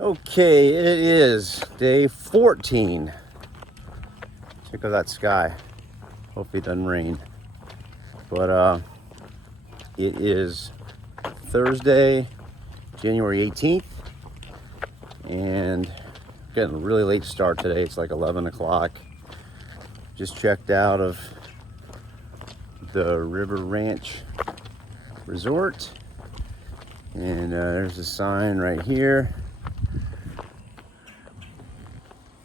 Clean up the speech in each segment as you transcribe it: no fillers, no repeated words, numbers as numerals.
Okay, it is day 14. Check out that sky. Hopefully it doesn't rain. But it is Thursday, January 18th, and getting a really late start today. It's like 11 o'clock. Just checked out of the River Ranch Resort, and there's a sign right here.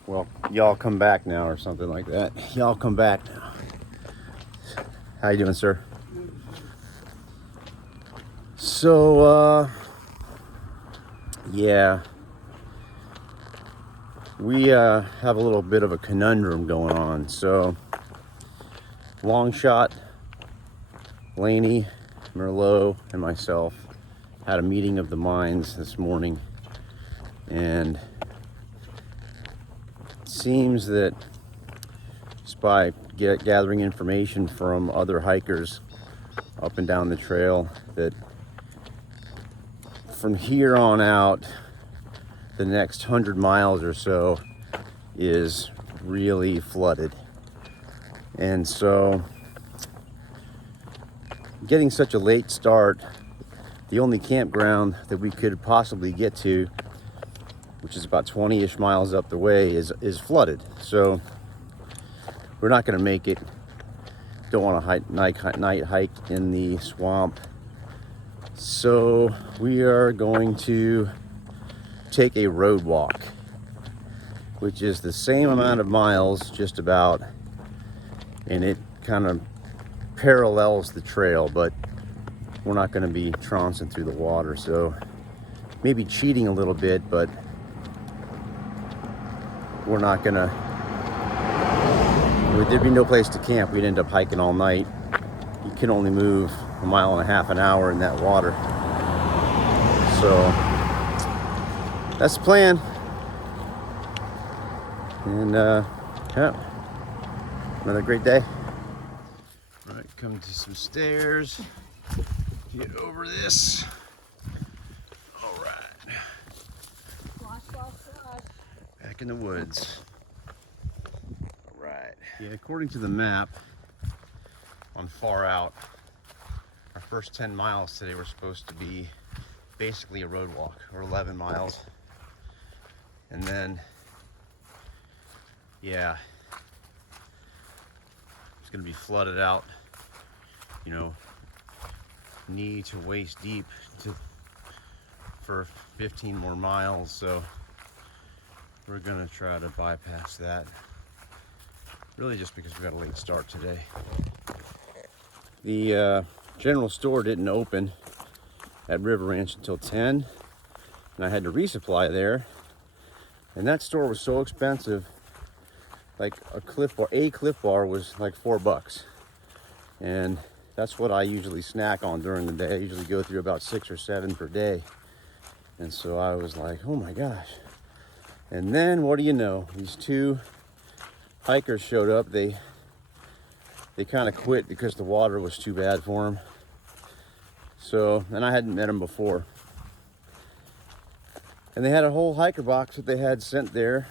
Well, y'all come back now, or something like that. Y'all come back now. How you doing, sir? So, yeah, we have a little bit of a conundrum going on. So, long shot, Laney, Merlot, and myself had a meeting of the minds this morning, and it seems that just by gathering information from other hikers up and down the trail, that from here on out, the next 100 miles or so is really flooded. And so, getting such a late start, the only campground that we could possibly get to, which is about 20-ish miles up the way, is flooded. So we're not going to make it. Don't want to night hike in the swamp. So we are going to take a road walk, which is the same amount of miles, just about, and it kind of parallels the trail, but we're not going to be trouncing through the water. So maybe cheating a little bit, but we're not going to. There'd be no place to camp. We'd end up hiking all night. You can only move a mile and a half an hour in that water. So that's the plan. And yeah, another great day. All right, come to some stairs. Get over this. All right. Back in the woods. All right. Yeah, according to the map on Far Out, our first 10 miles today were supposed to be basically a road walk, or 11 miles. And then, yeah, it's gonna be flooded out, you know, knee to waist deep for 15 more miles. So we're gonna try to bypass that, really just because we got a late start today. The general store didn't open at River Ranch until 10, and I had to resupply there, and that store was so expensive. Like a Cliff Bar was like $4, and that's what I usually snack on during the day. I usually go through about 6 or 7 per day, and so I was like, oh my gosh. And then what do you know, these two hikers showed up. They kind of quit because the water was too bad for them. So, and I hadn't met them before, and they had a whole hiker box that they had sent there,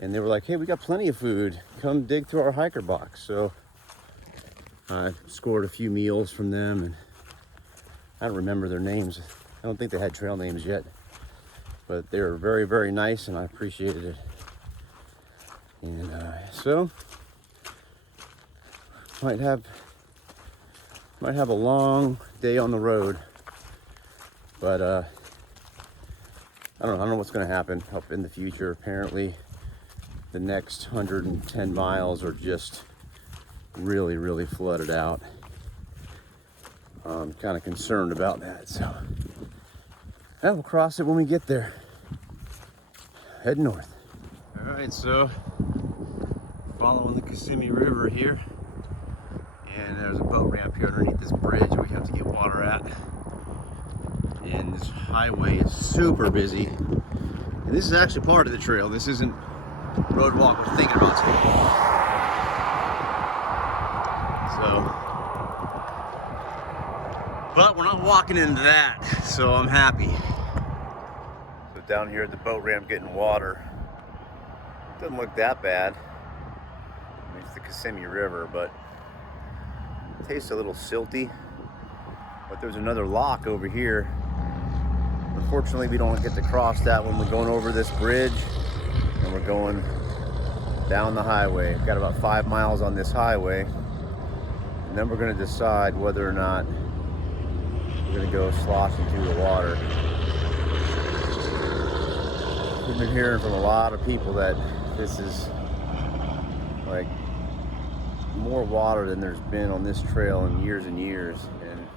and they were like, hey, we got plenty of food, come dig through our hiker box. So I scored a few meals from them, and I don't remember their names. I don't think they had trail names yet, but they were very, very nice, and I appreciated it. And so might have a long day on the road, but I don't know what's going to happen up in the future. Apparently the next 110 miles are just really, really flooded out. I'm kind of concerned about that, so we'll cross it when we get there. Head north. All right, so following the Kissimmee River here, and there's a boat ramp here underneath this bridge we have to get water at. And this highway is super busy. And this is actually part of the trail. This isn't road walk we're thinking about taking. So, but we're not walking into that, so I'm happy. So but down here at the boat ramp getting water. Doesn't look that bad. I mean, it's the Kissimmee River, but it tastes a little silty. But there's another lock over here. Unfortunately, we don't get to cross that when we're going over this bridge, and we're going down the highway. We've got about 5 miles on this highway, and then we're going to decide whether or not we're going to go sloshing through the water. We've been hearing from a lot of people that this is like more water than there's been on this trail in years and years, and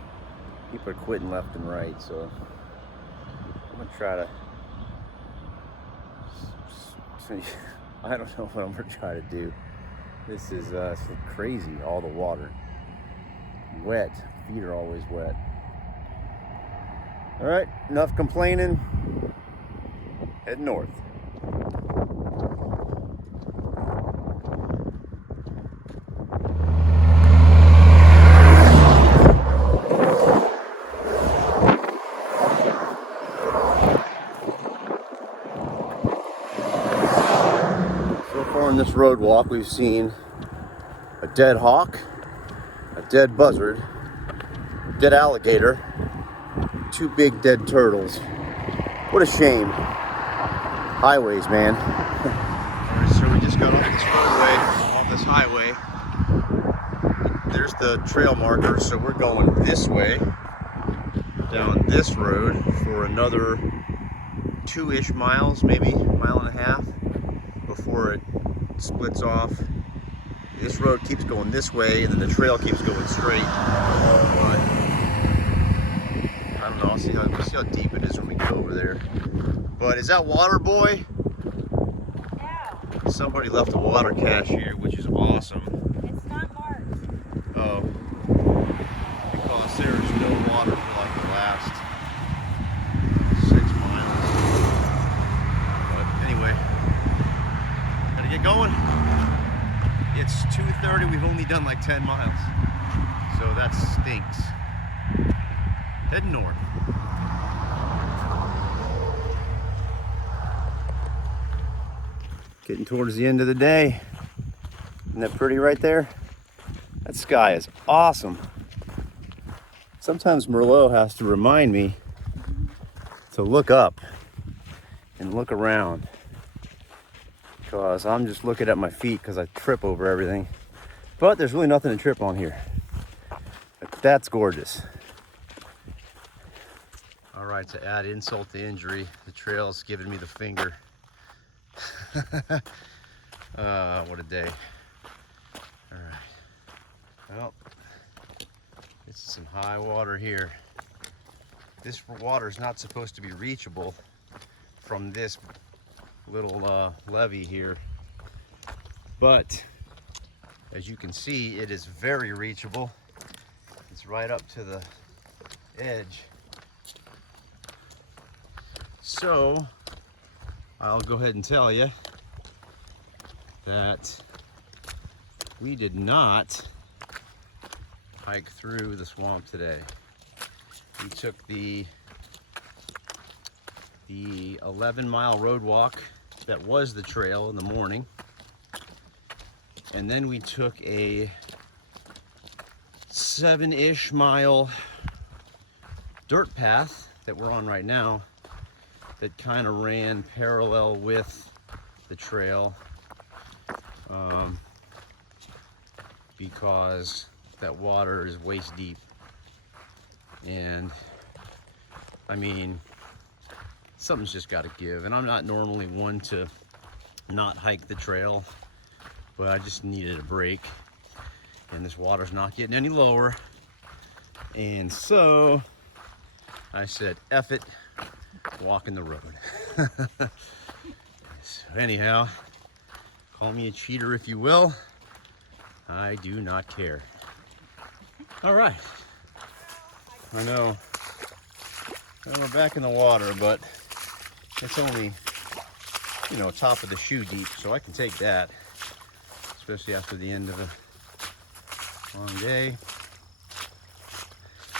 people are quitting left and right. So I'm gonna try to I don't know what I'm gonna try to do. This is crazy, all the water. Wet, feet are always wet. All right, enough complaining. Head north. On this road walk, we've seen a dead hawk, a dead buzzard, dead alligator, 2 big dead turtles. What a shame. Highways, man. Alright, so we just got off this roadway, off this highway. There's the trail marker, so we're going this way, down this road for another 2-ish miles, maybe a mile and a half, before it splits off. This road keeps going this way, and then the trail keeps going straight. But I don't know. We'll see how deep it is when we get over there. But is that water, boy? Yeah. Somebody left a water cache here, which is awesome. It's not marked. Oh, because there's no water for like the last 6 miles. But anyway. Get going. It's 2:30. We've only done like 10 miles, so that stinks. Heading north. Getting towards the end of the day. Isn't that pretty right there? That sky is awesome. Sometimes Merlot has to remind me to look up and look around, because I'm just looking at my feet because I trip over everything. But there's really nothing to trip on here. But that's gorgeous. All right, to add insult to injury, the trail's giving me the finger. What a day. All right. Well, this is some high water here. This water is not supposed to be reachable from this little levee here, but as you can see, it is very reachable. It's right up to the edge. So I'll go ahead and tell you that we did not hike through the swamp today. We took the 11-mile road walk that was the trail in the morning, and then we took a 7-ish mile dirt path that we're on right now that kind of ran parallel with the trail, because that water is waist deep. And I mean, something's just got to give. And I'm not normally one to not hike the trail, but I just needed a break, and this water's not getting any lower. And so I said, F it, walking the road. So anyhow, call me a cheater if you will. I do not care. All right. I know we're back in the water, but it's only, you know, top of the shoe deep, so I can take that, especially after the end of a long day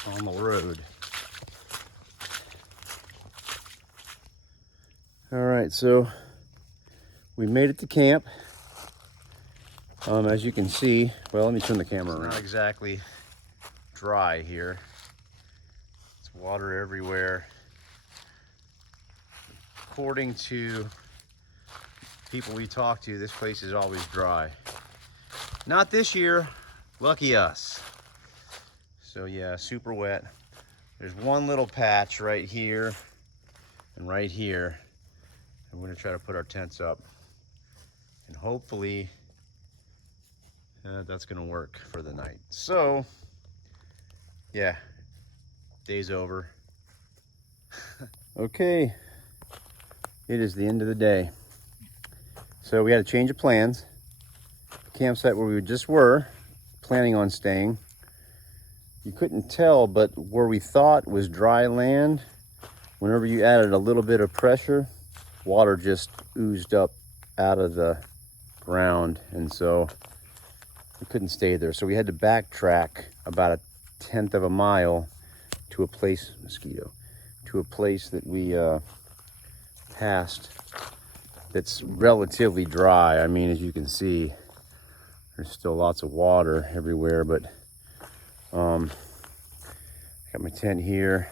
on the road. All right, so we made it to camp. As you can see, well, let me turn the camera around. It's not exactly dry here. It's water everywhere. According to people we talk to, this place is always dry. Not this year, lucky us. So yeah, super wet. There's one little patch right here and right here. And we're gonna try to put our tents up. And hopefully that's gonna work for the night. So yeah, day's over. Okay, it is the end of the day. So we had a change of plans. The campsite where we just were planning on staying, you couldn't tell, but where we thought was dry land, whenever you added a little bit of pressure, water just oozed up out of the ground, and so we couldn't stay there. So we had to backtrack about 1/10 of a mile to a place, mosquito, to a place that we passed that's relatively dry. I mean, as you can see, there's still lots of water everywhere, but got my tent here.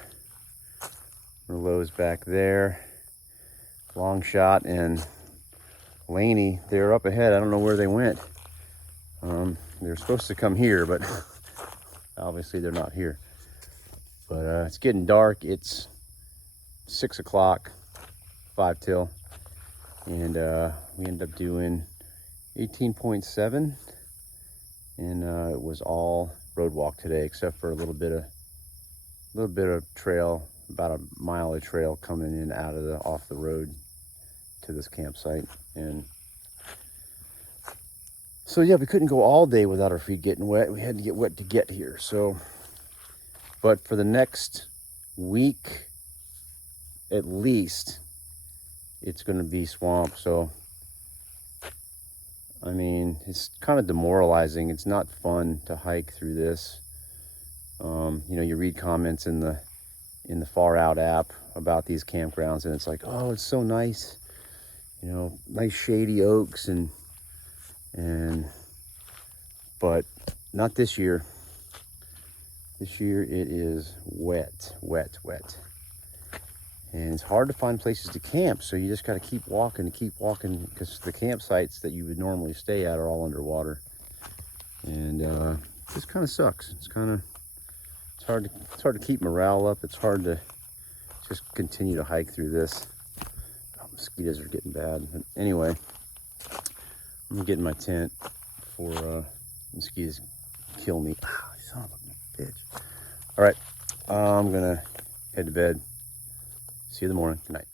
Merlot's back there. Long shot and Laney, they're up ahead. I don't know where they went. They're supposed to come here, but obviously they're not here. But it's getting dark. It's 6 o'clock, 5 till, and we ended up doing 18.7, and it was all road walk today, except for a little bit of trail, about a mile of trail coming in out of off the road to this campsite. And so yeah, we couldn't go all day without our feet getting wet. We had to get wet to get here. So, but for the next week at least, it's going to be swamp. So I mean, it's kind of demoralizing. It's not fun to hike through this. You know, you read comments in the Far Out app about these campgrounds, and it's like, oh, it's so nice. You know, nice shady oaks but not this year. This year it is wet. And it's hard to find places to camp, so you just got to keep walking because the campsites that you would normally stay at are all underwater. And this kind of sucks. It's hard to keep morale up. It's hard to just continue to hike through this. Oh, mosquitoes are getting bad. But anyway, I'm getting my tent before mosquitoes kill me. Ah, son of a bitch. All right, I'm gonna head to bed. See you in the morning. Good night.